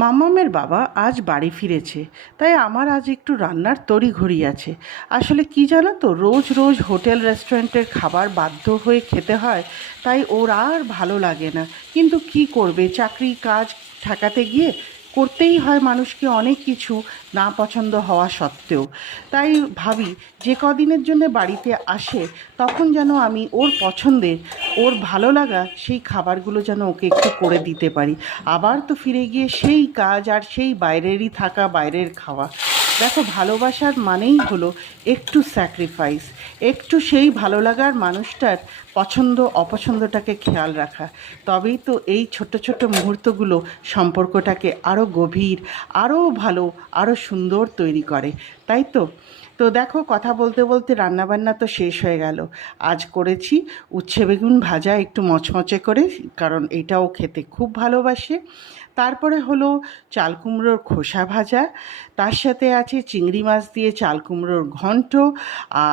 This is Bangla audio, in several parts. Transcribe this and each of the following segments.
মামামের বাবা আজ বাড়ি ফিরেছে, তাই আমার আজ একটু রান্নার তড়িঘড়ি আছে। আসলে কি জানো তো, রোজ রোজ হোটেল রেস্টুরেন্টের খাবার বাধ্য হয়ে খেতে হয়, তাই ওর আর ভালো লাগে না। কিন্তু কি করবে, চাকরি কাজ ঠেকাতে গিয়ে করতেই হয় মানুষকে অনেক কিছু, না পছন্দ হওয়া সত্ত্বেও। তাই ভাবি যে কদিনের জন্য বাড়িতে আসে তখন যেন আমি ওর পছন্দের, ওর ভালো লাগা সেই খাবারগুলো যেন ওকে একটু করে দিতে পারি। আবার তো ফিরে গিয়ে সেই কাজ আর সেই বাইরেরই থাকা, বাইরের খাওয়া। দেখো, ভালোবাসার মানেই হলো একটু স্যাক্রিফাইস, একটু সেই ভালো লাগার মানুষটার পছন্দ অপছন্দটাকে খেয়াল রাখা। তবেই তো এই ছোট্ট ছোট্ট মুহূর্তগুলো সম্পর্কটাকে আরও গভীর, আরও ভালো, আরও সুন্দর তৈরি করে। তাই তো। তো দেখো, কথা বলতে বলতে রান্নাবান্না তো শেষ হয়ে গেল। আজ করেছি উচ্ছে বেগুন ভাজা, একটু মচমচে করে, কারণ এটাও খেতে খুব ভালোবাসে। তারপরে হলো চাল কুমড়োর খোসা ভাজা, তার সাথে আছে চিংড়ি মাছ দিয়ে চাল কুমড়োর ঘন্ট,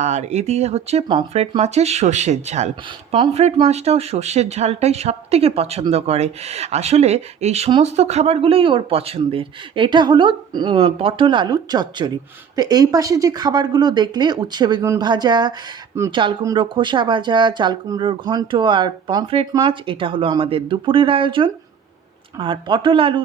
আর এদিকে হচ্ছে পমফ্রেট মাছের সর্ষের ঝাল। পমফ্রেট মাছটাও সর্ষের ঝালটাই সবথেকে পছন্দ করে। আসলে এই সমস্ত খাবারগুলোই ওর পছন্দের। এটা হলো পটল আলুর চচ্চড়ি। তো এই পাশে যে খাবারগুলো দেখলে, উচ্ছে বেগুন ভাজা, চাল কুমড়ো খোসা ভাজা, চাল কুমড়োর ঘন্ট আর পমফ্রেট মাছ, এটা হলো আমাদের দুপুরের আয়োজন। আর পটল আলু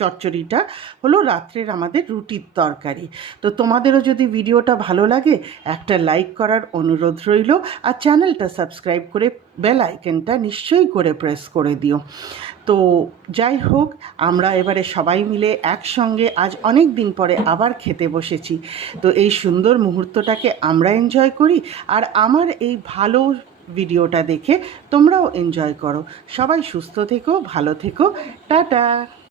চচ্চড়িটা হলো রাত্রের আমাদের রুটির তরকারি। তো তোমাদেরও যদি ভিডিওটা ভালো লাগে, একটা লাইক করার অনুরোধ রইল, আর চ্যানেলটা সাবস্ক্রাইব করে বেল আইকনটা নিশ্চয়ই করে প্রেস করে দিও। তো যাই হোক, আমরা এবারে সবাই মিলে একসঙ্গে আজ অনেক দিন পরে আবার খেতে বসেছি। তো এই সুন্দর মুহূর্তটাকে আমরা এনজয় করি, আর আমার এই ভালো ভিডিওটা দেখে তোমরাও এনজয় করো। সবাই সুস্থ থেকো, ভালো থেকো। টাটা।